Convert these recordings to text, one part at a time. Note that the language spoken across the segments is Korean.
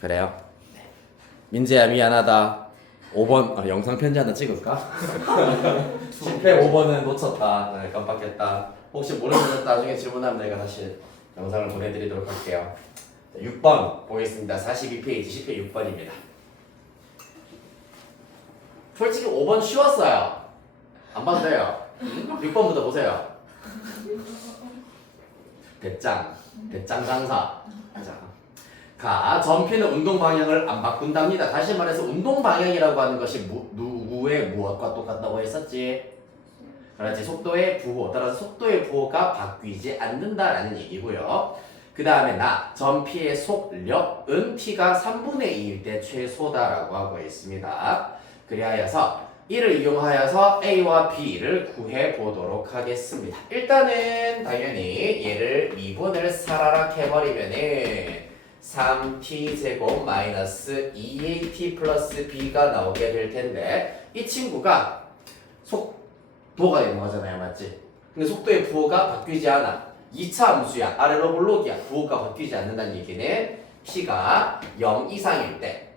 그래요? 민재야 미안하다. 5번 영상 편지 하나 찍을까? 실패 5번은 놓쳤다. 네, 깜빡했다. 혹시 모르면 나중에 질문하면 내가 다시 영상을 보내드리도록 할게요. 6번 보겠습니다. 42페이지 10회 6번입니다. 솔직히 5번 쉬웠어요. 안 봐도 돼요. 6번부터 보세요. 대짱 장사. 가 전피는 운동 방향을 안 바꾼답니다. 다시 말해서 운동 방향이라고 하는 것이 누구의 무엇과 똑같다고 했었지? 그렇지. 속도의 부호. 따라서 속도의 부호가 바뀌지 않는다라는 얘기고요. 그 다음에 전피의 속력은 t가 3분의 2일 때 최소다라고 하고 있습니다. 그리하여서 이를 이용하여서 A와 B를 구해 보도록 하겠습니다. 일단은 당연히 얘를 미분을 사라락 해버리면은 3t제곱 마이너스 2at 플러스 b가 나오게 될 텐데 이 친구가 속도가 되는 거잖아요. 맞지? 근데 속도의 부호가 바뀌지 않아. 2차 함수야. 아래로 볼록이야. 부호가 바뀌지 않는다는 얘기는 t가 0 이상일 때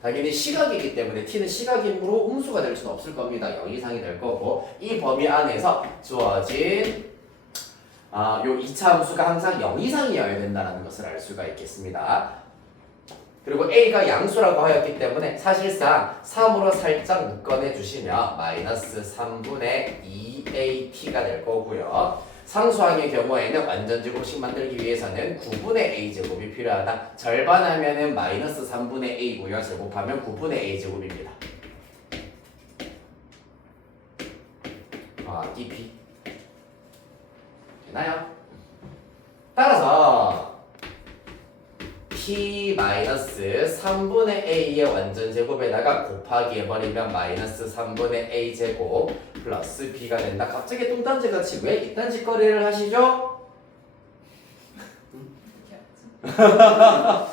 당연히 시각이기 때문에 t는 시각이므로 음수가 될 수는 없을 겁니다. 0 이상이 될 거고 이 범위 안에서 주어진 요 2차 함수가 항상 0 이상이어야 된다는 것을 알 수가 있겠습니다. 그리고 a가 양수라고 하였기 때문에 사실상 3으로 살짝 묶어내 주시면 마이너스 3분의 2at가 될 거고요. 상수항의 경우에는 완전제곱식 만들기 위해서는 9분의 a제곱이 필요하다. 절반하면은 마이너스 3분의 a고요. 제곱하면 9분의 a제곱입니다. dp 되나요? 따라서 t 마이너스 3분의 a의 완전제곱에다가 곱하기 해버리면 마이너스 3분의 a제곱 플러스 b가 된다. 갑자기 뚱딴지같이 왜 이딴 짓거리를 하시죠?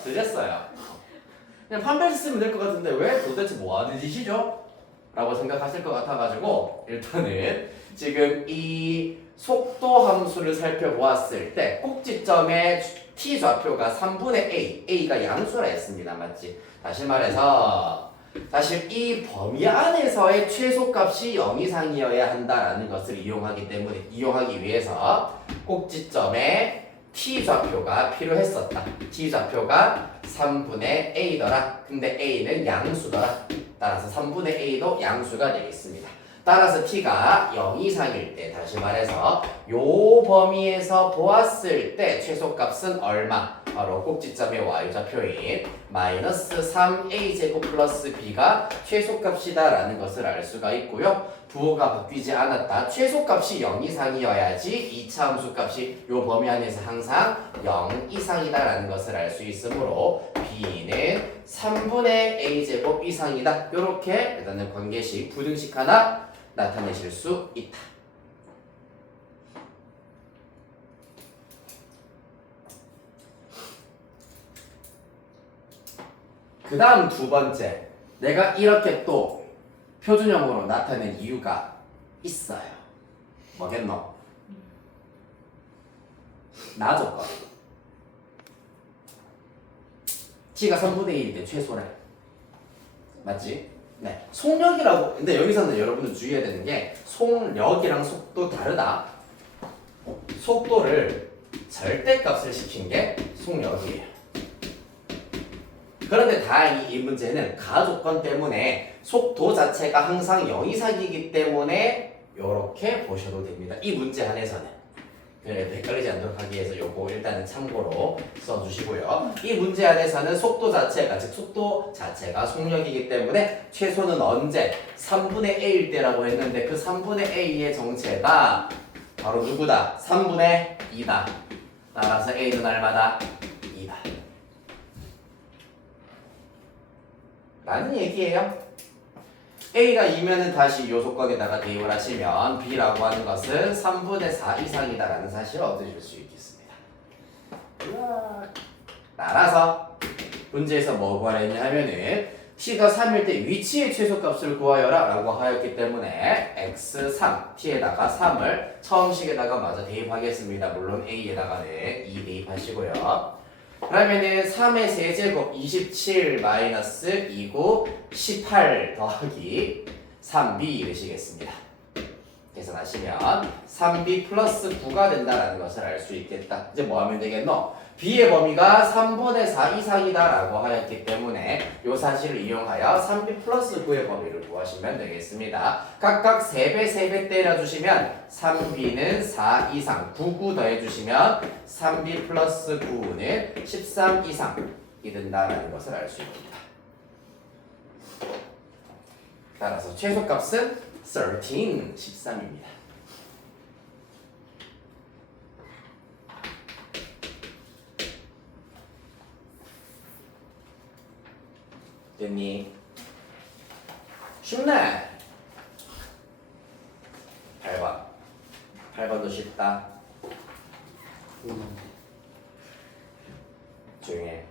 들렸어요. 그냥 판별식 쓰면 될 것 같은데 왜 도대체 뭐 하는 짓이죠? 라고 생각하실 것 같아가지고 일단은 지금 이 속도 함수를 살펴보았을 때 꼭지점의 t 좌표가 3분의 a가 양수라 했습니다. 맞지? 다시 말해서 사실 이 범위 안에서의 최소값이 0 이상이어야 한다라는 것을 이용하기 위해서 꼭지점에 t 좌표가 필요했었다. t 좌표가 3분의 a더라. 근데 a는 양수더라. 따라서 3분의 a도 양수가 되겠습니다. 따라서 t가 0 이상일 때 다시 말해서 요 범위에서 보았을 때 최소값은 얼마? 바로 꼭지점의 y좌표인 마이너스 3a제곱 플러스 b가 최소값이다 라는 것을 알 수가 있고요. 부호가 바뀌지 않았다. 최소값이 0 이상이어야지 2차 함수값이 요 범위 안에서 항상 0 이상이다 라는 것을 알 수 있으므로 b는 3분의 a제곱 이상이다. 요렇게 일단은 관계식, 부등식 하나 나타내실 수 있다. 그 다음 두 번째, 내가 이렇게 또 표준형으로 나타낸 이유가 있어요. 뭐겠노? 나조건. t가 3분의 1일 때 최소래. 맞지? 네. 속력이라고. 근데 여기서는 여러분들 주의해야 되는 게 속력이랑 속도 다르다. 속도를 절대값을 시킨 게 속력이에요. 그런데 다행히 이 문제는 가조건 때문에 속도 자체가 항상 0 이상이기 때문에 이렇게 보셔도 됩니다. 이 문제 안에서는. 헷갈리지 않도록 하기 위해서 요거 일단은 참고로 써주시고요. 이 문제 안에서는 속도 자체가, 즉 속도 자체가 속력이기 때문에 최소는 언제? 3분의 a일 때라고 했는데 그 3분의 a의 정체가 바로 누구다? 3분의 2다. 따라서 a는 얼마다? 2다. 라는 얘기예요. A가 2면은 다시 이 조건에다가 대입을 하시면 B라고 하는 것은 3분의 4 이상이다라는 사실을 얻으실 수 있겠습니다. 따라서 문제에서 뭐 구하랬냐 하면은 T가 3일 때 위치의 최소값을 구하여라 라고 하였기 때문에 x3, T에다가 3을 처음 식에다가 마저 대입하겠습니다. 물론 A에다가는 2 대입하시고요. 그러면은 3의 세제곱 27 마이너스 2구 18 더하기 3b 이러시겠습니다. 계산하시면 3b 플러스 9가 된다라는 것을 알 수 있겠다. 이제 뭐 하면 되겠노? b의 범위가 3분의 4 이상이다라고 하였기 때문에 이 사실을 이용하여 3b 플러스 9의 범위를 구하시면 되겠습니다. 각각 3배 3배 때려주시면 3b는 4 이상, 9 더해주시면 3b 플러스 9는 13 이상이 된다라는 것을 알 수 있습니다. 따라서 최소값은 13입니다. 됐니? 쉽네. 8번. 8번도 쉽다. 조용해.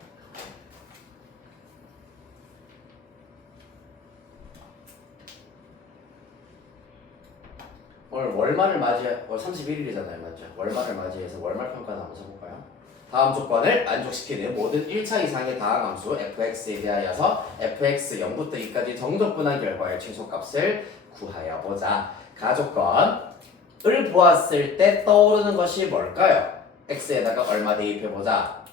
오늘 월말을 맞이해 31일이잖아요, 맞죠? 월말을 맞이해서 월말 평가를 한번 써볼까요? 다음 조건을 만족시키는 모든 1차 이상의 다항함수 fx에 대하여서 fx 0부터 2까지 정적분한 결과의 최소값을 구하여 보자. 가조건을 보았을 때 떠오르는 것이 뭘까요? x에다가 얼마 대입해보자?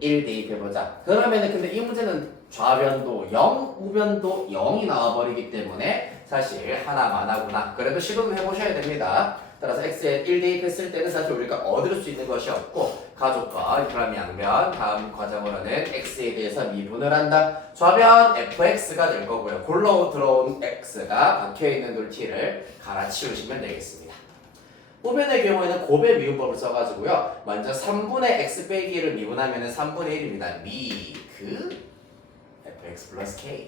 1 대입해보자. 그러면은 근데 이 문제는 좌변도 0, 우변도 0이 나와버리기 때문에 사실 하나만 하구나. 그래도 시도는 해보셔야 됩니다. 따라서 x에 1 대입했을 때는 사실 우리가 얻을 수 있는 것이 없고 가족과 그럼 양변 다음 과정으로는 x에 대해서 미분을 한다. 좌변 fx가 될 거고요. 골로 들어온 x가 박혀있는 돌 t를 갈아치우시면 되겠습니다. 우변의 경우에는 곱의 미분법을 써가지고요. 먼저 3분의 x 빼기 1을 미분하면 3분의 1입니다. 미 그 fx 플러스 k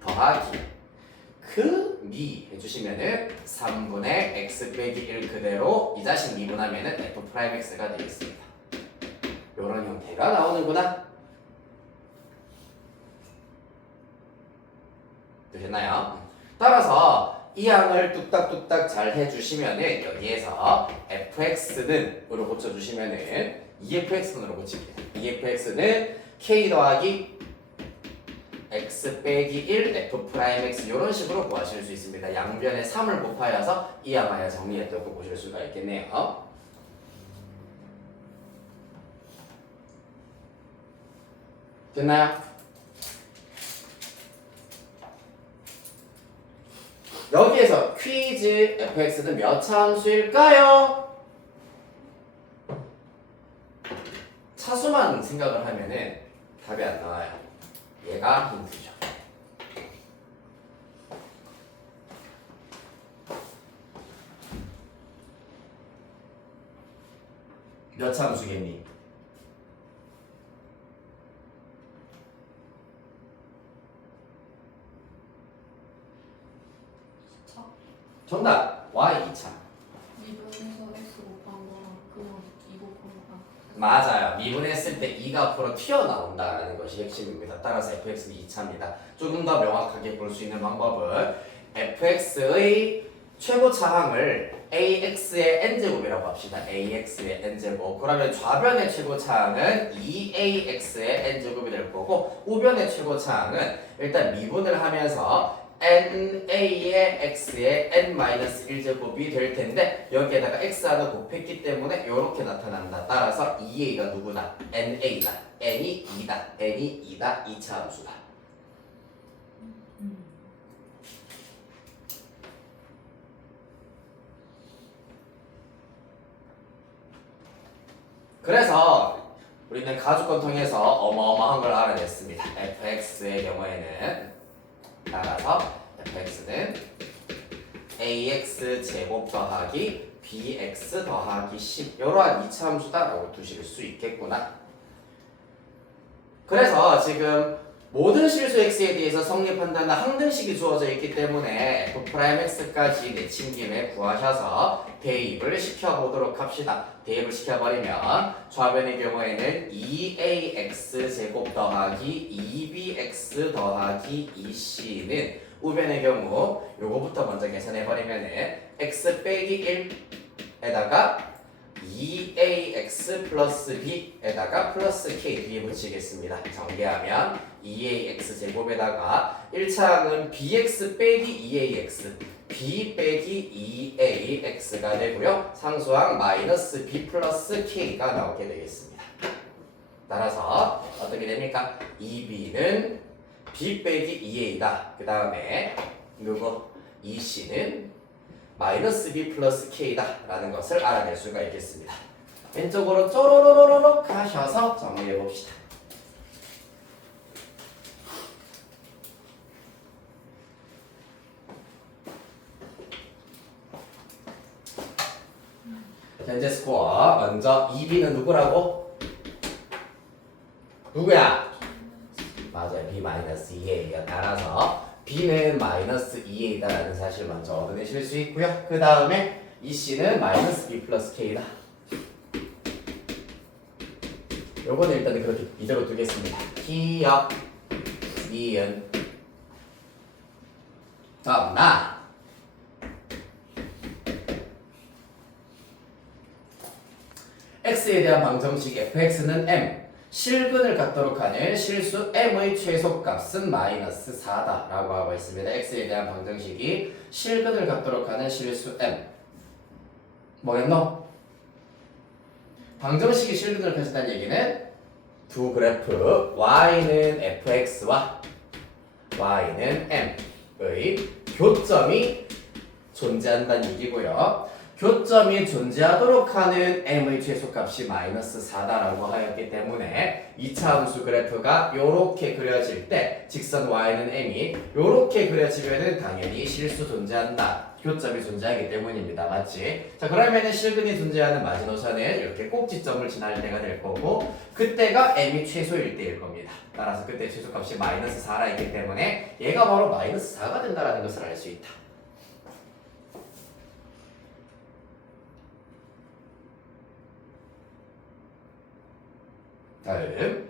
더하기 그 미 해주시면은 3분의 x 빼기 1 그대로 이 자식 미분하면은 f 프라임 x가 되겠습니다. 요런 형태가 나오는구나. 되셨나요? 따라서 이 항을 뚝딱뚝딱 잘 해주시면은 여기에서 fx는 으로 고쳐주시면은 efx는으로 고칩니다. efx는 k 더하기 x 빼기 1 f 프라임 x 이런 식으로 구하실 수 있습니다. 양변에 3을 곱하여서 이항하여 정리했다고 보실 수가 있겠네요. 됐나요? 여기에서 퀴즈 fx는 몇 차 함수일까요? 차수만 생각을 하면은 답이 안 나와요. 얘가 힌트죠. 몇 차 함수겠니? 정답! y 2차. 미분해서 x 곱한 거랑 그건 2 곱한 거랑 맞아요. 미분했을 때 2가 앞으로 튀어나온다는 것이 핵심입니다. 따라서 fx는 2차입니다. 조금 더 명확하게 볼 수 있는 방법은 fx의 최고차항을 ax의 n제곱이라고 합시다. ax의 n제곱. 그러면 좌변의 최고차항은 2ax의 n제곱이 될 거고 우변의 최고차항은 일단 미분을 하면서 na의 x의 n-1제곱이 될 텐데 여기에다가 x 하나 곱했기 때문에 이렇게 나타난다. 따라서 2a가 누구다? na다. n이 2다. n이 2다. 2차 함수다. 그래서 우리는 가족권 통해서 어마어마한 걸 알아냈습니다. fx의 경우에는 따라서 fx는 ax 제곱 더하기 bx 더하기 10 이러한 2차 함수다라고 두실 수 있겠구나. 그래서 지금 모든 실수 x에 대해서 성립한다는 항등식이 주어져 있기 때문에 f'x까지 내친 김에 구하셔서 대입을 시켜보도록 합시다. 대입을 시켜버리면 좌변의 경우에는 2ax 제곱 더하기 2bx 더하기 2c는 우변의 경우 요거부터 먼저 계산해버리면 x 빼기 1에다가 2ax 플러스 b에다가 플러스 k 뒤에 붙이겠습니다. 정리하면 2ax 제곱에다가 1차항은 bx 빼기 2ax b 빼기 2ax가 되고요. 상수항 마이너스 b 플러스 k가 나오게 되겠습니다. 따라서 어떻게 됩니까? 2b는 b 빼기 2a다. 그 다음에 누구? 2c는 마이너스 b 플러스 k다 라는 것을 알아낼 수가 있겠습니다. 왼쪽으로 쪼로로로록 하셔서 정리해 봅시다. 현재 스코어 먼저 2b는 누구라고? 누구야? 맞아요. b-2a예요. 따라서 b는 마이너스 2a다라는 사실 먼저 얻어내실 수 있고요. 그 다음에 이 c는 마이너스 b 플러스 k다. 요거는 일단 그렇게 이대로 두겠습니다. 기억, 니은, 다음 나. x에 대한 방정식 fx는 m. 실근을 갖도록 하는 실수 m의 최소값은 마이너스 4다 라고 하고 있습니다. x에 대한 방정식이 실근을 갖도록 하는 실수 m. 뭐겠노? 방정식이 실근을 펼쳤다는 얘기는 두 그래프 y는 fx와 y는 m의 교점이 존재한다는 얘기고요. 교점이 존재하도록 하는 m의 최소값이 마이너스 4다라고 하였기 때문에 2차 함수 그래프가 이렇게 그려질 때 직선 y는 m이 이렇게 그려지면은 당연히 실수 존재한다. 교점이 존재하기 때문입니다. 맞지? 자, 그러면은 실근이 존재하는 마지노선은 이렇게 꼭지점을 지날 때가 될 거고 그때가 m이 최소일 때일 겁니다. 따라서 그때 최소값이 마이너스 4라 있기 때문에 얘가 바로 마이너스 4가 된다는 것을 알 수 있다. 다음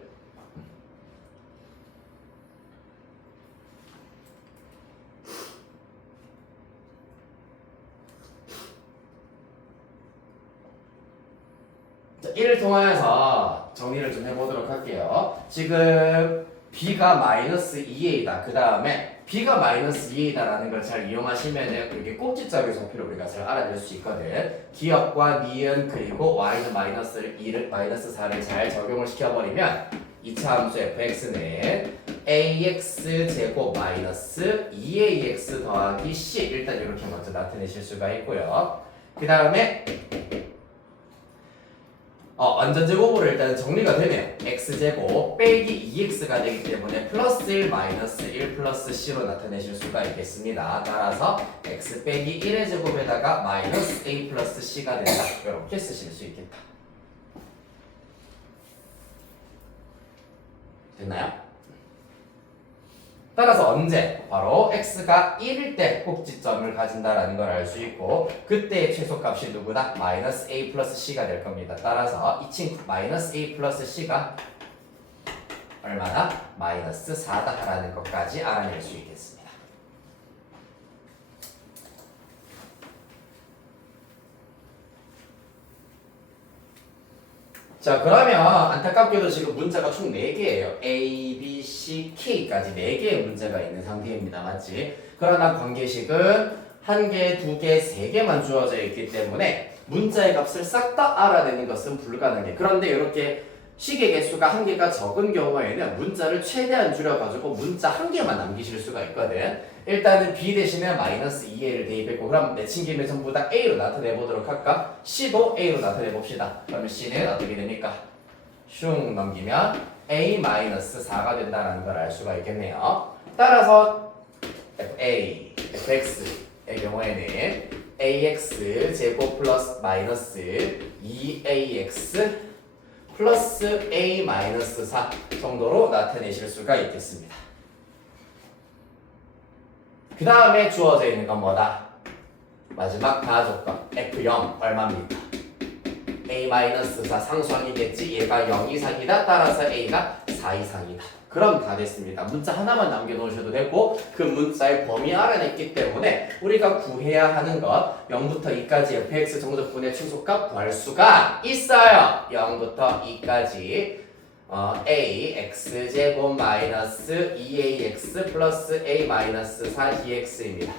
자, 이를 통하여서 정리를 좀 해보도록 할게요. 지금 b가 마이너스 2a다. 그 다음에 b가 마이너스 2a다라는 걸 잘 이용하시면은 이렇게 꼭지점의 좌표를 우리가 잘 알아낼 수 있거든. 기억과 니은 그리고 y는 마이너스 2를 마이너스 4를 잘 적용을 시켜버리면 2차 함수 fx는 ax 제곱 마이너스 2ax 더하기 c 일단 이렇게 먼저 나타내실 수가 있고요. 그 다음에 완전제곱으로 일단 정리가 되면 x제곱 빼기 2x가 되기 때문에 플러스 1 마이너스 1 플러스 c로 나타내실 수가 있겠습니다. 따라서 x 빼기 1의 제곱에다가 마이너스 a 플러스 c가 된다. 이렇게 쓰실 수 있겠다. 됐나요? 따라서 언제? 바로 x가 1일 때 꼭지점을 가진다라는 걸 알 수 있고 그때의 최소값이 누구다? 마이너스 a 플러스 c가 될 겁니다. 따라서 이 친구 마이너스 a 플러스 c가 얼마나? 마이너스 4다라는 것까지 알아낼 수 있겠습니다. 자, 그러면 안타깝게도 지금 문제가 총 4개예요. A, B, C, K까지 4개의 문제가 있는 상태입니다. 맞지? 그러나 관계식은 1개, 2개, 3개만 주어져 있기 때문에 문자의 값을 싹 다 알아내는 것은 불가능해. 그런데 이렇게 식의 개수가 1개가 적은 경우에는 문자를 최대한 줄여가지고 문자 1개만 남기실 수가 있거든. 일단은 B 대신에 마이너스 2a를 대입했고 그럼 내친 김에 전부 다 a로 나타내보도록 할까? C도 a로 나타내봅시다. 그러면 C는 어떻게 됩니까? 슝 넘기면 a 마이너스 4가 된다는 걸 알 수가 있겠네요. 따라서 fx의 경우에는 ax 제곱 플러스 마이너스 2ax 플러스 a 마이너스 4 정도로 나타내실 수가 있겠습니다. 그 다음에 주어져 있는 건 뭐다? 마지막 가조건 F0 얼마입니까? a-4 상수항이겠지. 얘가 0 이상이다. 따라서 a가 4 이상이다. 그럼 다 됐습니다. 문자 하나만 남겨놓으셔도 되고 그 문자의 범위 알아냈기 때문에 우리가 구해야 하는 것 0부터 2까지 fx 정적분의 최소값 구할 수가 있어요. 0부터 2까지 a x제곱 마이너스 2ax 플러스 a 마이너스 4dx입니다.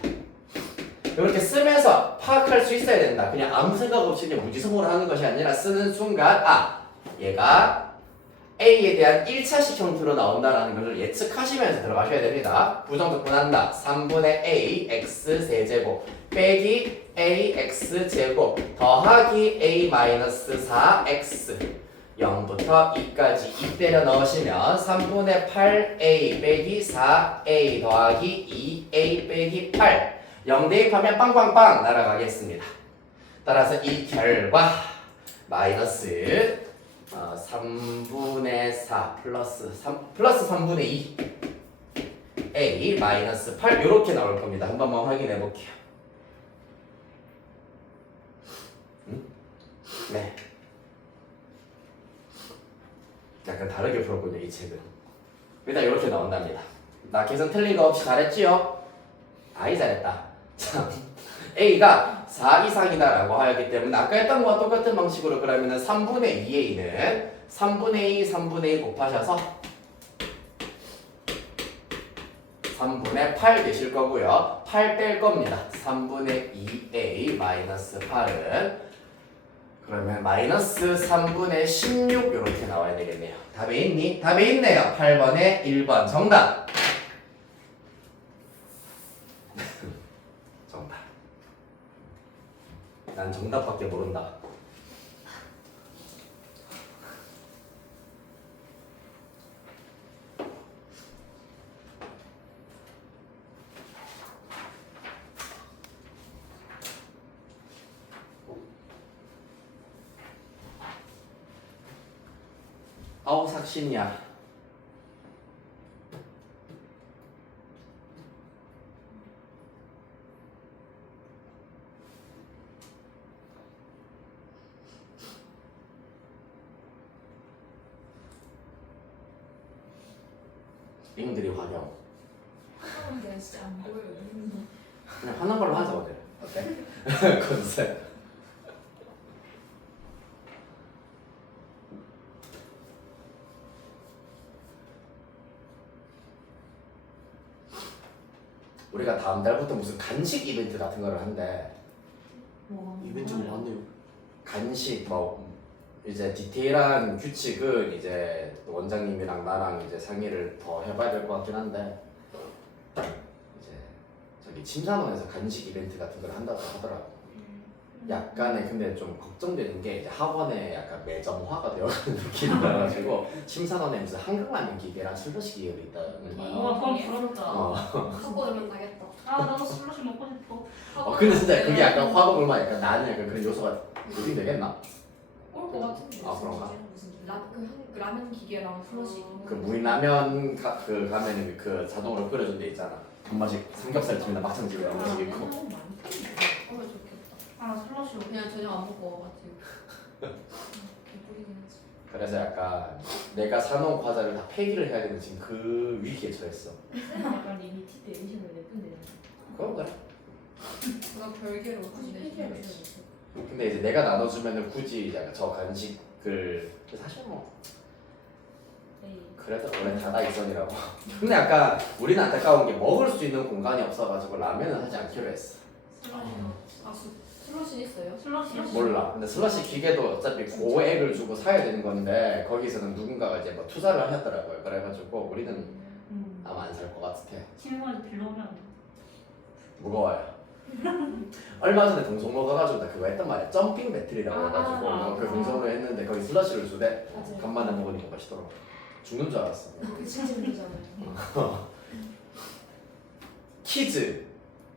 이렇게 쓰면서 파악할 수 있어야 된다. 그냥 아무 생각 없이 그냥 무지성으로 하는 것이 아니라 쓰는 순간 얘가 A에 대한 1차식 형태로 나온다는 것을 예측하시면서 들어가셔야 됩니다. 부정적분 한다. 3분의 A x 세제곱 빼기 A x 제곱 더하기 A 마이너스 4x 0부터 2까지 2 때려 넣으시면 3분의 8A 빼기 4A 더하기 2A 빼기 8 0 대입하면 빵빵빵 날아가겠습니다. 따라서 이 결과 마이너스 3분의 4 플러스 3분의 2 A 마이너스 8 이렇게 나올 겁니다. 한 번만 확인해 볼게요. 네. 약간 다르게 풀었군요, 이 책은. 일단 이렇게 나온답니다. 나 계산 틀린 거 없이 잘했지요? 아이 잘했다. 참, A가 4 이상이다 라고 하였기 때문에 아까 했던 거와 똑같은 방식으로 그러면 3분의 2A는 3분의 2, 3분의 2 곱하셔서 3분의 8 되실 거고요. 8 뺄 겁니다. 3분의 2A 마이너스 8은 그러면 마이너스 3분의 16 이렇게 나와야 되겠네요. 답에 있니? 답에 있네요. 8번에 1번 정답. 정답. 난 정답밖에 모른다. 아우 삭신이야. 잉들이 화경. 근데 진짜 안 보여요. 그냥 하는 걸로 하자 오늘. 어때? 컨셉. 우리가 다음 달부터 무슨 간식 이벤트 같은 거를 한대. 이벤트가 많네요. 간식 뭐 이제 디테일한 규칙은 이제 원장님이랑 나랑 이제 상의를 더 해봐야 될 것 같긴 한데 이제 저기 침산원에서 간식 이벤트 같은 걸 한다고 하더라고. 약간의 근데 좀 걱정되는 게 이제 학원에 약간 매점화가 되어가는 느낌이 나가지고 침산원에 무슨 한국라면 기계랑 슬러시 기계가 있다는 거야. 와, 그럼 부럽다. 하고 오면 나겠다. 나도 슬러시 먹고 싶어. 근데 진짜 그게 약간 화학을만 약간 나는 약간 그런 요소가 요즘 되겠나? 올것 같은데. 그런가? 그 라면 기계랑 슬러시. 그 무인라면 그 가면 그 자동으로 끓여준 데 있잖아. 한 번씩 삼겹살집이나 막창집이나 한 번씩 있고. 좋겠다. 슬러시 그냥 저녁 안 먹고 와가지고. 개꿀이긴 하지. 그래서 약간 내가 사놓은 과자를 다 폐기를 해야 되는 지금 그 위기에 처했어. 약간 리미티드 에디션을 예쁜데. 그럼 그래. 그거 별개로 근데 근데 이제 내가 나눠주면은 굳이 이제 저 간식을 사실 뭐 그래도 원래 다다익선이라고. 근데 약간 우리는 안타까운 게 먹을 수 있는 공간이 없어가지고 라면은 하지 않기로 했어. 슬러시 있어요? 슬러시 몰라. 근데 슬러시 기계도 어차피 고액을 주고 사야 되는 건데 거기서는 누군가가 이제 뭐 투자를 하셨더라고요. 그래가지고 우리는 아마 안 살 것 같아. 친구한테 빌려오면 무거워요. 얼마 전에 동성로 가가지고 나 그거 했단 말이야. 점핑 배틀이라고 해가지고 그 동성로 했는데 거기 슬러시를 주대. 맞아요. 간만에 먹으니까 맛있더라고. 죽는 줄 알았어. 그 진짜 힘들잖아요. 키즈,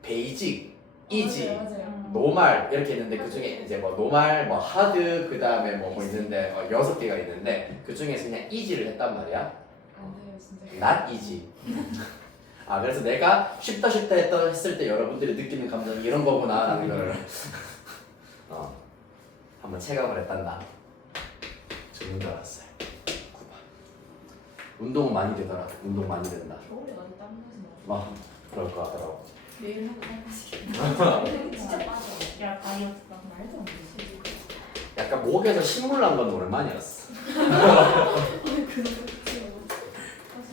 베이직, 이지, 맞아요. 노말 이렇게 있는데 그 중에 이제 뭐 노말, 뭐 하드 그 다음에 뭐 있는데 6개가 있는데 그 중에서 그냥 이지를 했단 말이야. 안 돼요 진짜. not easy. 그래서 내가 쉽다 했을 때 여러분들이 느끼는 감정이 이런 거구나라는 걸 한번 체감을 했단다. 죽는 줄 알았어요. 9번. 운동 많이 되더라. 운동 많이 된다. 겨울에 많이 땀나지 그럴 것 같더라고. 매일 하고 살고 진짜 빠져. 야 다이어트가 말도 안 되지. 약간 목에서 신물 난 건 오랜만이었어.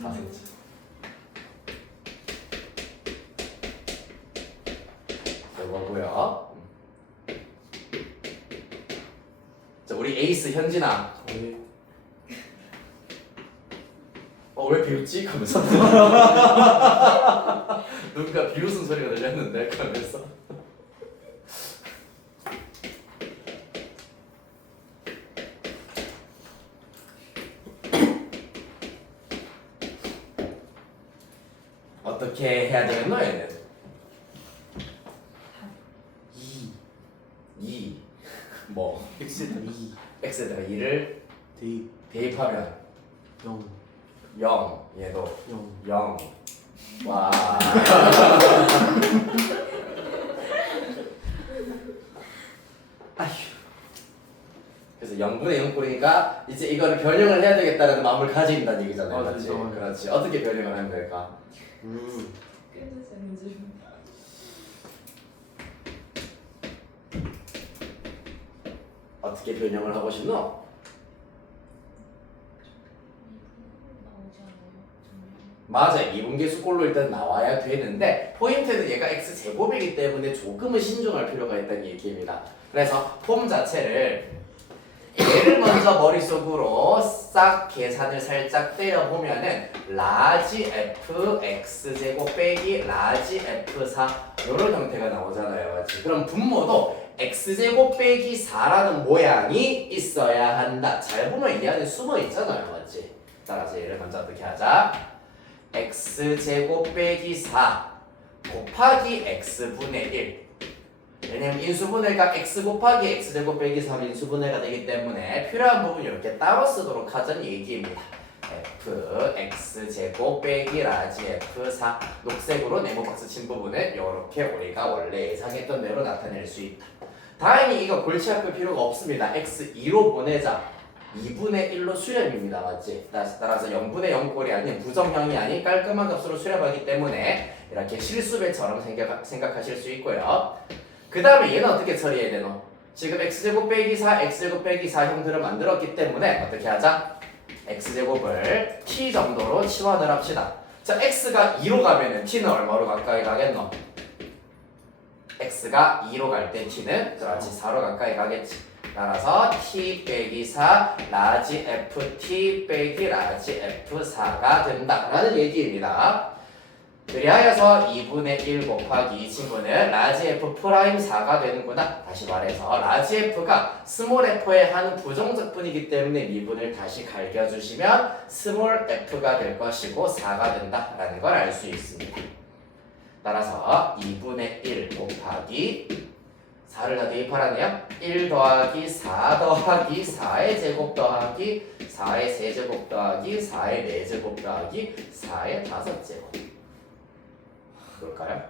4cm. 이거고요. 자, 우리 에이스 현진아. 왜 비웃지? 하면서 누군가 비웃은 소리가 들렸는데 그러면서 어떻게 해야 되겠노 얘는? 2 뭐 X에다 2 x에다가 2를 대입 대입하면 0 0 얘도 0 0 와. 아휴. 그래서 0분의 0꼴이니까 이제 이거를 변형을 해야 되겠다는 마음을 가진다는 얘기잖아요. 맞지? 맞아. 그렇지. 어떻게 변형을 하면 될까? 깨지는 줄. 어떻게 변형을 하고 싶노? 나오지 않아요. 맞아요. 이분계수꼴로 일단 나와야 되는데 포인트는 얘가 x제곱이기 때문에 조금은 신중할 필요가 있다는 얘기입니다. 그래서 폼 자체를 얘를 먼저 머릿속으로 싹 계산을 살짝 때려보면은 라지 f x제곱 빼기 라지 f4 이런 형태가 나오잖아요. 맞지? 그럼 분모도 x제곱 빼기 4라는 모양이 있어야 한다. 잘 보면 이 안에 숨어 있잖아요. 맞지? 따라서 얘를 먼저 어떻게 하자? x제곱 빼기 4 곱하기 x분의 1. 왜냐면 인수분해가 x 곱하기 x제곱 빼기 3 인수분해가 되기 때문에 필요한 부분 이렇게 따로 쓰도록 하자는 얘기입니다. f x제곱 빼기 라지 f4 녹색으로 네모박스 친 부분은 이렇게 우리가 원래 예상했던 대로 나타낼 수 있다. 다행히 이거 골치 아플 필요가 없습니다. x2로 보내자. 2분의 1로 수렴입니다. 맞지? 따라서 0분의 0꼴이 아닌 부정형이 아닌 깔끔한 값으로 수렴하기 때문에 이렇게 실수배처럼 생각하실 수 있고요. 그 다음에 얘는 어떻게 처리해야 되노? 지금 x제곱 빼기 4, x제곱 빼기 4 형태를 만들었기 때문에 어떻게 하자? x제곱을 t 정도로 치환을 합시다. 자, x가 2로 가면은 t는 얼마로 가까이 가겠노? x가 2로 갈 때 t는 그렇지 4로 가까이 가겠지. 따라서 t 빼기 4 라지 ft 빼기 라지 f4가 된다라는 얘기입니다. 그리하여서 2분의 1 곱하기 이 친구는 라지 f 프라임 4가 되는구나. 다시 말해서 라지 f가 스몰 f의 한 부정적분이기 때문에 미분을 다시 갈겨주시면 스몰 f가 될 것이고 4가 된다라는 걸 알 수 있습니다. 따라서 2분의 1 곱하기 4를 다 대입하라네요. 1 더하기 4 더하기 4의 제곱 더하기 4의 세제곱 더하기 4의 네제곱 더하기 4의 5제곱. 그럴까요?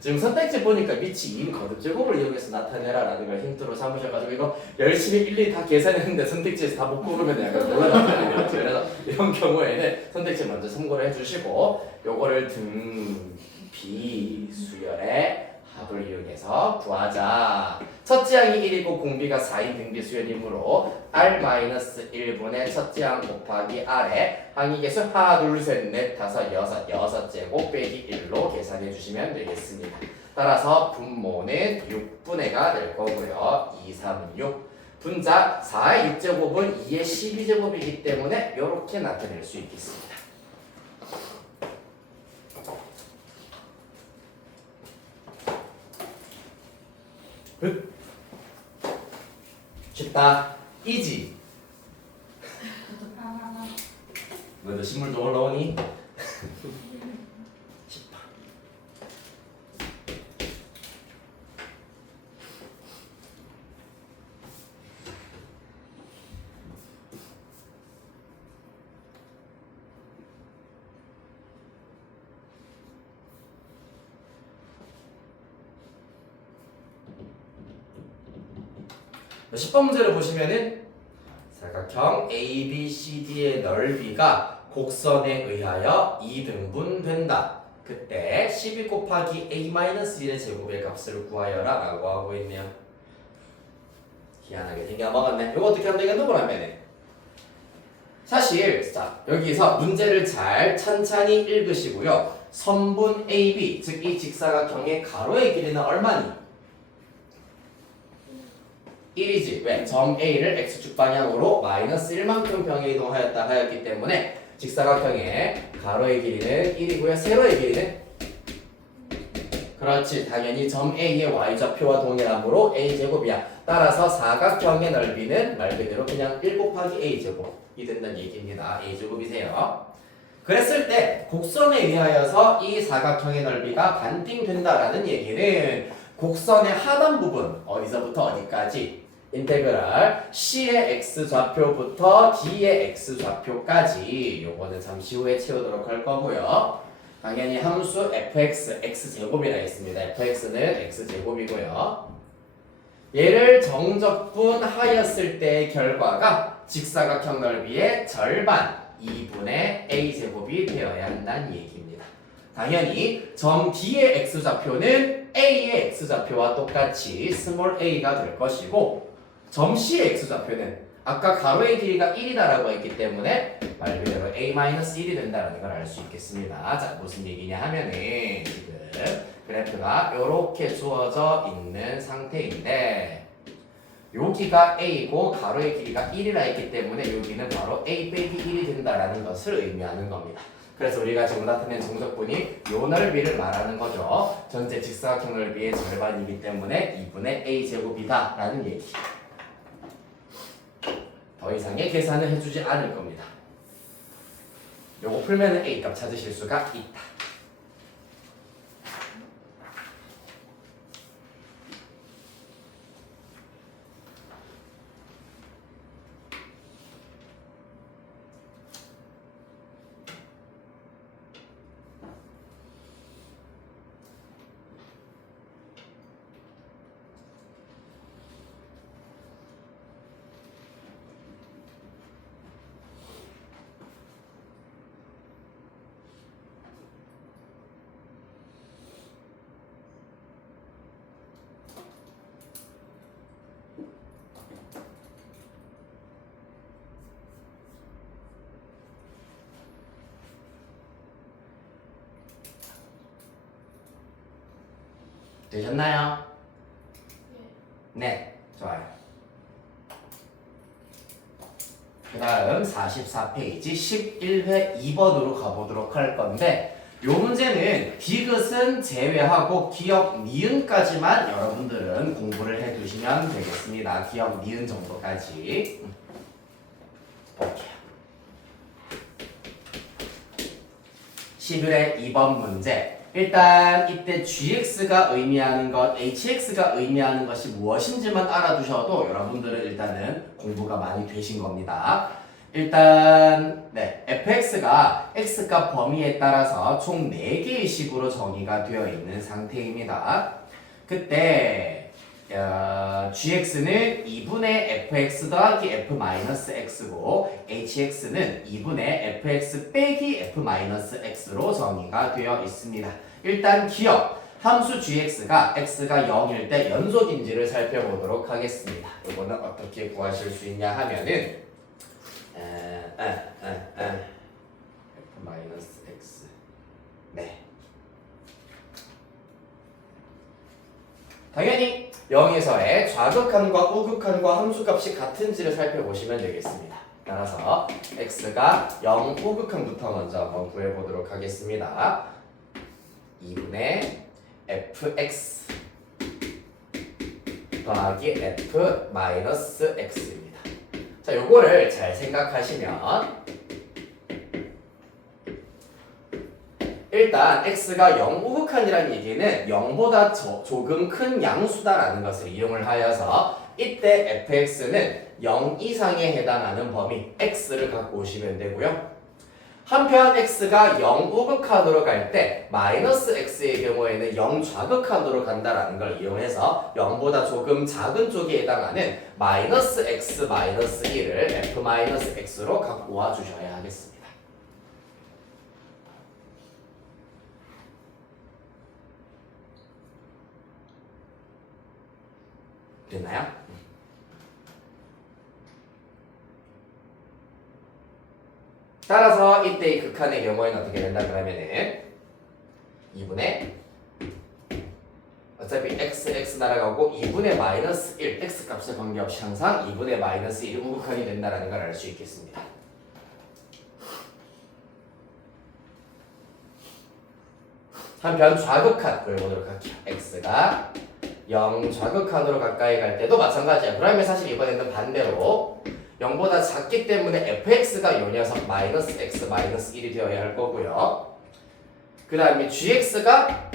지금 선택지 보니까 밑이 2인 거듭제곱을 이용해서 나타내라라는 걸 힌트로 삼으셔가지고 이거 열심히 일일이 다 계산했는데 선택지에서 다 못 고르면 약간 곤란하다는 거죠. 그래서 이런 경우에는 선택지 먼저 참고를 해주시고 요거를 등 비수열의 합을 이용해서 구하자. 첫째 항이 1이고 공비가 4인 등비수열이므로 r-1분의 첫째 항 곱하기 r의 항이계수 하나 둘셋넷 다섯 여섯 제곱 빼기 1로 계산해 주시면 되겠습니다. 따라서 분모는 6분의가 될 거고요. 2, 3, 6 분자 4의 6제곱은 2의 12제곱이기 때문에 이렇게 나타낼 수 있겠습니다. 쉽다. 이지. 너도 신물 좀 올라오니? 10번. 10번 문제를 보시면은 사각형 ABCD의 넓이가 곡선에 의하여 2등분된다. 그때 12 곱하기 A-1의 제곱의 값을 구하여라 라고 하고 있네요. 희한하게 생겨 먹었네. 이거 어떻게 하면 되겠노? 그러면은 사실 자 여기서 문제를 잘 천천히 읽으시고요. 선분 AB 즉 이 직사각형의 가로의 길이는 얼마니? 1이지. 왜? 점 A를 X축 방향으로 마이너스 1만큼 병에 이동하였다 하였기 때문에 직사각형의 가로의 길이는 1이고요. 세로의 길이는? 그렇지. 당연히 점 A의 Y좌표와 동일하므로 A제곱이야. 따라서 사각형의 넓이는 말 그대로 그냥 1 곱하기 A제곱이 된다는 얘기입니다. A제곱이세요. 그랬을 때 곡선에 의하여서 이 사각형의 넓이가 반띵된다라는 얘기는 곡선의 하단 부분 어디서부터 어디까지 인테그랄 C의 X좌표부터 D의 X좌표까지 요거는 잠시 후에 채우도록 할 거고요. 당연히 함수 fx, x제곱이라 했습니다. fx는 x제곱이고요. 얘를 정적분하였을 때의 결과가 직사각형 넓이의 절반 2분의 a제곱이 되어야 한다는 얘기입니다. 당연히 점 D의 x좌표는 A의 x좌표와 똑같이 스몰 a가 될 것이고 점 C의 x좌표는 아까 가로의 길이가 1이다라고 했기 때문에 말 그대로 A-1이 된다는 걸 알 수 있겠습니다. 자, 무슨 얘기냐 하면은 지금 그래프가 이렇게 주어져 있는 상태인데 여기가 A고 가로의 길이가 1이라 했기 때문에 여기는 바로 A 빼기 1이 된다라는 것을 의미하는 겁니다. 그래서 우리가 지금 나타낸 정적분이 요 넓이를 말하는 거죠. 전체 직사각형 넓이의 절반이기 때문에 2분의 A제곱이다 라는 얘기. 더 이상의 계산을 해주지 않을 겁니다. 요거 풀면은 A값 찾으실 수가 있다. 되셨나요? 네, 좋아요. 그 다음 44페이지 11회 2번으로 가보도록 할 건데 요 문제는 디귿은 제외하고 기역 니은까지만 여러분들은 공부를 해두시면 되겠습니다. 기역 니은 정도까지. 볼게요. 11회 2번 문제. 일단 이때 gx가 의미하는 것, hx가 의미하는 것이 무엇인지만 알아두셔도 여러분들은 일단은 공부가 많이 되신 겁니다. 일단 fx가 x값 범위에 따라서 총 4개의 식으로 정의가 되어 있는 상태입니다. 그때 gx는 2분의 fx 더하기 f-x고 hx는 2분의 fx 빼기 f-x로 정의가 되어 있습니다. 일단 기억, 함수 gx가 x가 0일 때 연속인지를 살펴보도록 하겠습니다. 이거는 어떻게 구하실 수 있냐 하면은 f-x 네. 당연히 0에서의 좌극한과 우극한과 함수값이 같은지를 살펴보시면 되겠습니다. 따라서 x가 0 우극한부터 먼저 한번 구해보도록 하겠습니다. 2분의 fx 더하기 f-x입니다. 자, 요거를 잘 생각하시면 일단 x가 0 우극한이라는 얘기는 0보다 조금 큰 양수다라는 것을 이용을 하여서 이때 fx는 0 이상에 해당하는 범위 x를 갖고 오시면 되고요. 한편 x가 0 우극한으로 갈 때 마이너스 x의 경우에는 0 좌극한으로 간다라는 걸 이용해서 0보다 조금 작은 쪽에 해당하는 마이너스 x 마이너스 1을 f 마이너스 x로 갖고 와 주셔야 하겠습니다. 됐나요? 따라서 이때의 극한의 경우에는 어떻게 된다 그러면은 2분의 어차피 x 날아가고 2분의 마이너스 1 x 값에 관계없이 항상 2분의 마이너스 1이 우극한이 된다는 걸 알 수 있겠습니다. 한편 좌극한 보여보도록 할게요. x가 0 좌극한으로 가까이 갈 때도 마찬가지야. 그러면 사실 이번에는 반대로 0보다 작기 때문에 fx가 요 녀석 마이너스 x 마이너스 1이 되어야 할 거고요. 그 다음에 gx가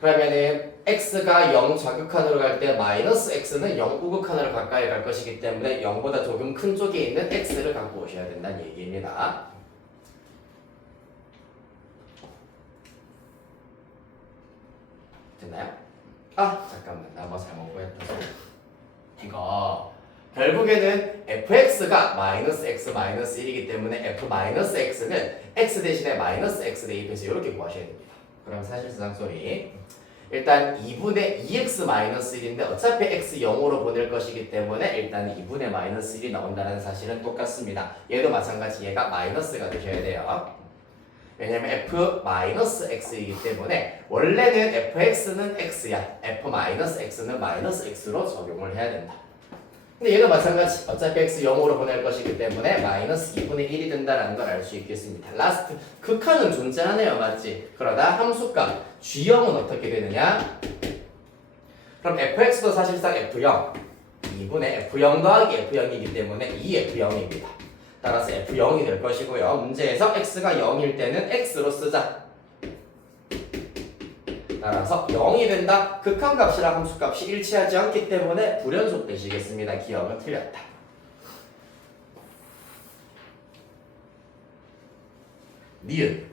그러면은 x가 0 좌극한으로 갈 때 마이너스 x는 0 우극한으로 가까이 갈 것이기 때문에 0보다 조금 큰 쪽에 있는 x를 갖고 오셔야 된다는 얘기입니다. 됐나요? 아 잠깐만 나 뭐 잘못 보였다. 이거 결국에는 fx가 마이너스 x 마이너스 1이기 때문에 f 마이너스 x는 x 대신에 마이너스 x 대입해서 이렇게 구하셔야 됩니다. 그럼 사실상 소리 일단 2분의 2x 마이너스 1인데 어차피 x 0으로 보낼 것이기 때문에 일단 2분의 마이너스 1이 나온다는 사실은 똑같습니다. 얘도 마찬가지 얘가 마이너스가 되셔야 돼요. 왜냐면 f 마이너스 x이기 때문에 원래는 fx는 x야. f 마이너스 x는 마이너스 x로 적용을 해야 된다. 근데 얘도 마찬가지. 어차피 x 0으로 보낼 것이기 때문에 마이너스 2분의 1이 된다는 걸 알 수 있겠습니다. 라스트 극한은 존재하네요. 맞지? 그러다 함수값 g0은 어떻게 되느냐? 그럼 fx도 사실상 f0 2분의 f0 더하기 f0이기 때문에 2f0입니다. 따라서 f0이 될 것이고요. 문제에서 x가 0일 때는 x로 쓰자. 따라서 0이 된다. 극한값이랑 함수값이 일치하지 않기 때문에 불연속 되시겠습니다. 기억은 틀렸다. 니은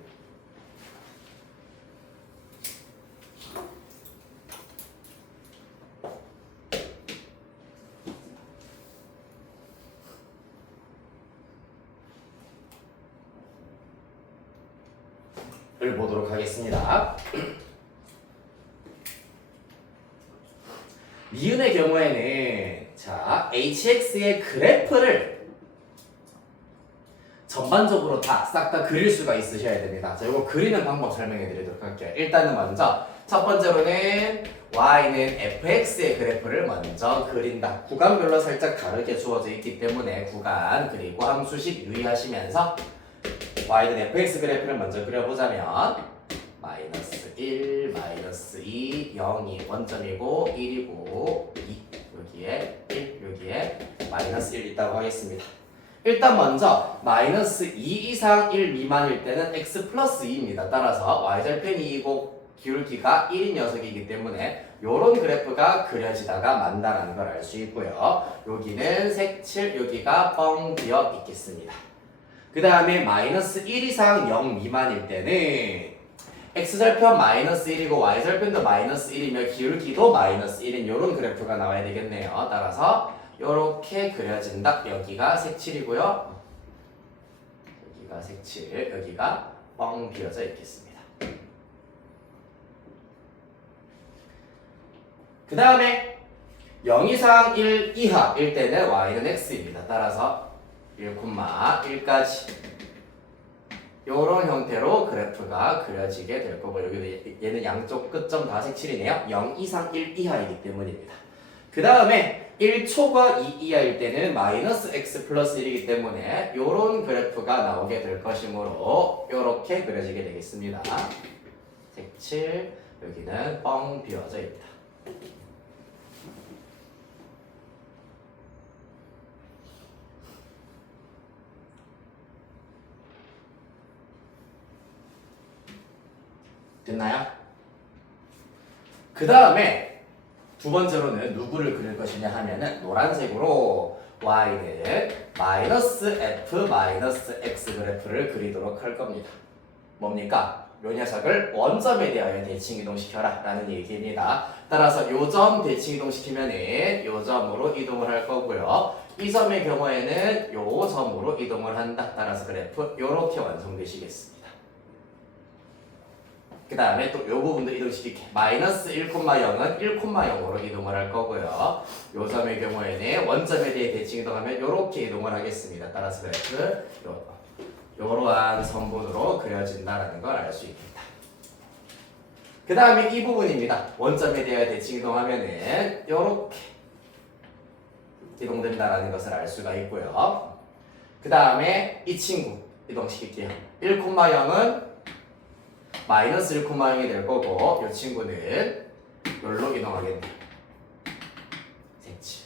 을 보도록 하겠습니다. 니은의 경우에는 자 hx의 그래프를 전반적으로 싹 다 그릴 수가 있으셔야 됩니다. 자, 이거 그리는 방법 설명해 드리도록 할게요. 일단은 먼저 첫 번째로는 y는 fx의 그래프를 먼저 그린다. 구간별로 살짝 다르게 주어져 있기 때문에 구간 그리고 함수식 유의하시면서 y는 fx 그래프를 먼저 그려보자면 마이너스 1, 마이너스 2, 0이 원점이고 1이고 2 여기에 1, 여기에 마이너스 1 있다고 하겠습니다. 일단 먼저 마이너스 2 이상 1 미만일 때는 x 플러스 2입니다. 따라서 y절편이 2이고 기울기가 1인 녀석이기 때문에 요런 그래프가 그려지다가 만다라는 걸 알 수 있고요. 여기는 색칠, 여기가 뻥 비어 있겠습니다. 그 다음에 마이너스 1 이상 0 미만일 때는 x절편 마이너스 1이고 y절편도 마이너스 1이며 기울기도 마이너스 1인 요런 그래프가 나와야 되겠네요. 따라서 요렇게 그려진다. 여기가 색칠이고요. 여기가 색칠, 여기가 뻥 비어져 있겠습니다. 그 다음에 0 이상 1 이하일 때는 y는 x입니다. 따라서 1,1까지 요런 형태로 그래프가 그려지게 될 거고 여기도 얘는 양쪽 끝점 다 색칠이네요. 0 이상 1 이하이기 때문입니다. 그 다음에 1초과 2 이하일 때는 마이너스 x 플러스 1이기 때문에 요런 그래프가 나오게 될 것이므로 요렇게 그려지게 되겠습니다. 색칠, 여기는 뻥 비어져 있다. 됐나요? 그 다음에 두 번째로는 누구를 그릴 것이냐 하면은 노란색으로 y는 마이너스 f 마이너스 x 그래프를 그리도록 할 겁니다. 뭡니까? 요 녀석을 원점에 대하여 대칭 이동시켜라 라는 얘기입니다. 따라서 요 점 대칭 이동시키면은 요 점으로 이동을 할 거고요. 이 점의 경우에는 요 점으로 이동을 한다. 따라서 그래프 요렇게 완성되시겠습니다. 그 다음에 또 요 부분도 이동시킬게. 마이너스 1,0은 1,0으로 이동을 할 거고요. 요 점의 경우에는 원점에 대해 대칭 이동하면 요렇게 이동을 하겠습니다. 따라서 그래프 요러한 선분으로 그려진다라는 걸 알 수 있겠다. 그 다음에 이 부분입니다. 원점에 대해 대칭 이동하면은 요렇게 이동된다라는 것을 알 수가 있고요. 그 다음에 이 친구 이동시킬게요. 1,0은 마이너스 1,0이 될 거고 이 친구는 여기로 이동하겠네. 색칠.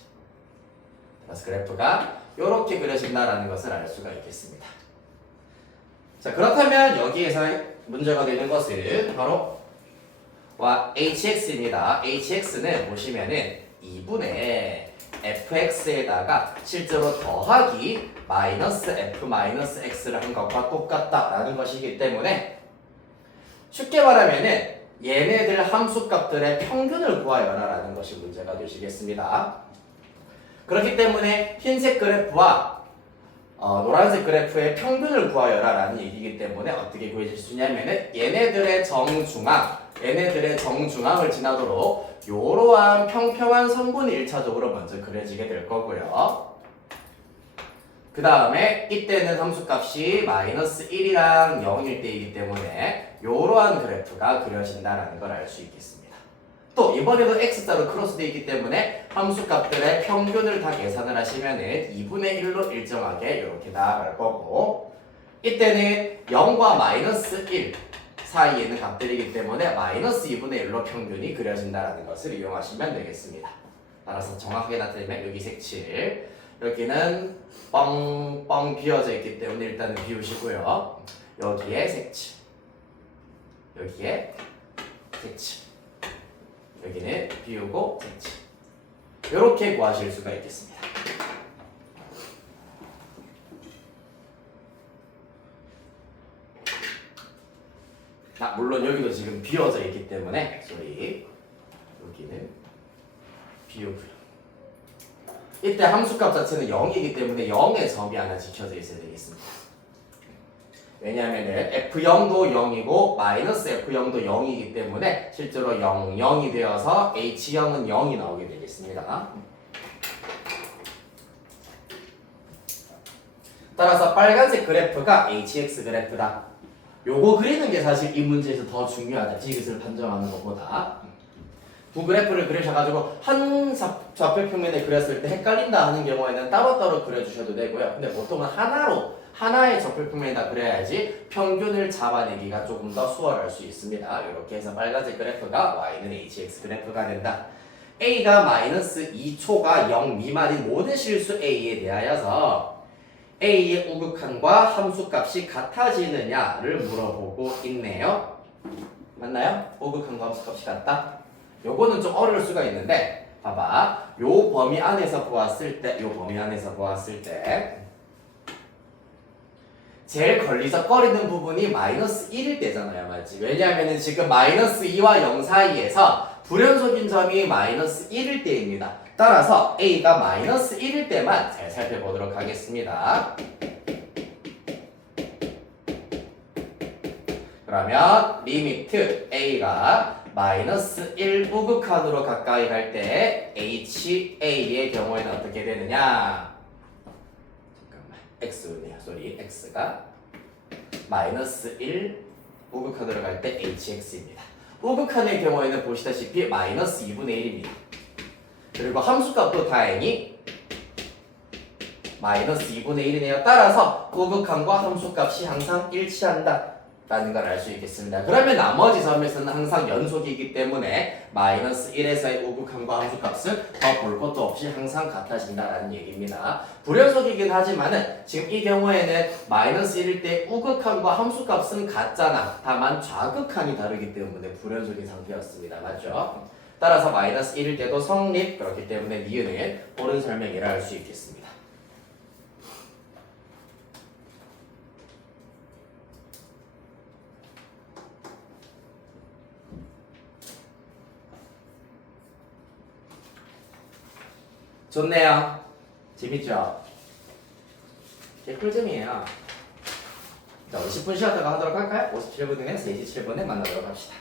그래서 그래프가 이렇게 그려진다라는 것을 알 수가 있겠습니다. 자, 그렇다면 여기에서 문제가 되는 것은 바로 hx입니다. hx는 보시면은 2분의 fx에다가 실제로 더하기 마이너스 f 마이너스 x를 한 것과 똑같다라는 것이기 때문에 쉽게 말하면은 얘네들 함수값들의 평균을 구하여라 라는 것이 문제가 되시겠습니다. 그렇기 때문에 흰색 그래프와 노란색 그래프의 평균을 구하여라 라는 얘기이기 때문에 어떻게 구해질 수 있냐면은 얘네들의 정중앙을 지나도록 이러한 평평한 선분이 1차적으로 먼저 그려지게 될 거고요. 그 다음에 이때는 함수값이 마이너스 1이랑 0일 때이기 때문에 이러한 그래프가 그려진다는 걸 알 수 있겠습니다. 또 이번에도 x자로 크로스되어 있기 때문에 함수값들의 평균을 다 계산을 하시면은 2분의 1로 일정하게 이렇게 나아갈 거고 이때는 0과 마이너스 1 사이에 있는 값들이기 때문에 마이너스 2분의 1로 평균이 그려진다는 것을 이용하시면 되겠습니다. 따라서 정확하게 나타내면 여기 색칠 여기는 뻥뻥 비어져 있기 때문에 일단은 비우시고요. 여기에 색칠 여기에 색칠 여기는 비우고 색칠 이렇게 구하실 수가 있겠습니다. 물론 여기도 지금 비어져 있기 때문에 여기는 비우고요. 이때 함수값 자체는 0이기 때문에 0의 점이 하나 지켜져 있어야 되겠습니다. 왜냐하면 F0도 0이고 마이너스 F0도 0이기 때문에 실제로 0, 0이 되어서 H0은 0이 나오게 되겠습니다. 따라서 빨간색 그래프가 HX 그래프다. 요거 그리는 게 사실 이 문제에서 더 중요하다. 지그스를 판정하는 것보다. 두 그래프를 그리셔가지고 한 좌표평면에 그렸을 때 헷갈린다 하는 경우에는 따로따로 그려주셔도 되고요. 근데 보통은 하나의 좌표평면에다 그려야지 평균을 잡아내기가 조금 더 수월할 수 있습니다. 이렇게 해서 빨간색 그래프가 y는 hx 그래프가 된다. a가 마이너스 2초가 0 미만인 모든 실수 a에 대하여서 a의 우극한과 함수값이 같아지느냐를 물어보고 있네요. 맞나요? 우극한과 함수값이 같다? 요거는 좀 어려울 수가 있는데 봐봐. 요 범위 안에서 보았을 때 제일 걸리적거리는 부분이 마이너스 1일 때잖아요. 맞지? 왜냐하면 지금 마이너스 2와 0 사이에서 불연속인 점이 마이너스 1일 때입니다. 따라서 a가 마이너스 1일 때만 잘 살펴보도록 하겠습니다. 그러면 리미트 a가 마이너스 1 우극한으로 가까이 갈 때 HA의 경우에는 어떻게 되느냐? 잠깐만, x가 마이너스 1 우극한으로 갈 때 HX입니다. 우극한의 경우에는 보시다시피 마이너스 2분의 1입니다. 그리고 함수값도 다행히 마이너스 2분의 1이네요. 따라서 우극한과 함수값이 항상 일치한다 라는 걸 알 수 있겠습니다. 그러면 나머지 점에서는 항상 연속이기 때문에 마이너스 1에서의 우극한과 함수값은 더 볼 것도 없이 항상 같아진다라는 얘기입니다. 불연속이긴 하지만은 지금 이 경우에는 마이너스 1일 때 우극한과 함수값은 같잖아. 다만 좌극한이 다르기 때문에 불연속인 상태였습니다. 맞죠? 따라서 마이너스 1일 때도 성립. 그렇기 때문에 니은은 옳은 설명이라 할 수 있겠습니다. 좋네요. 재밌죠? 개꿀잼이에요. 자, 우리 10분 쉬었다가 하도록 할까요? 57분에 3시 7분에 만나도록 합시다.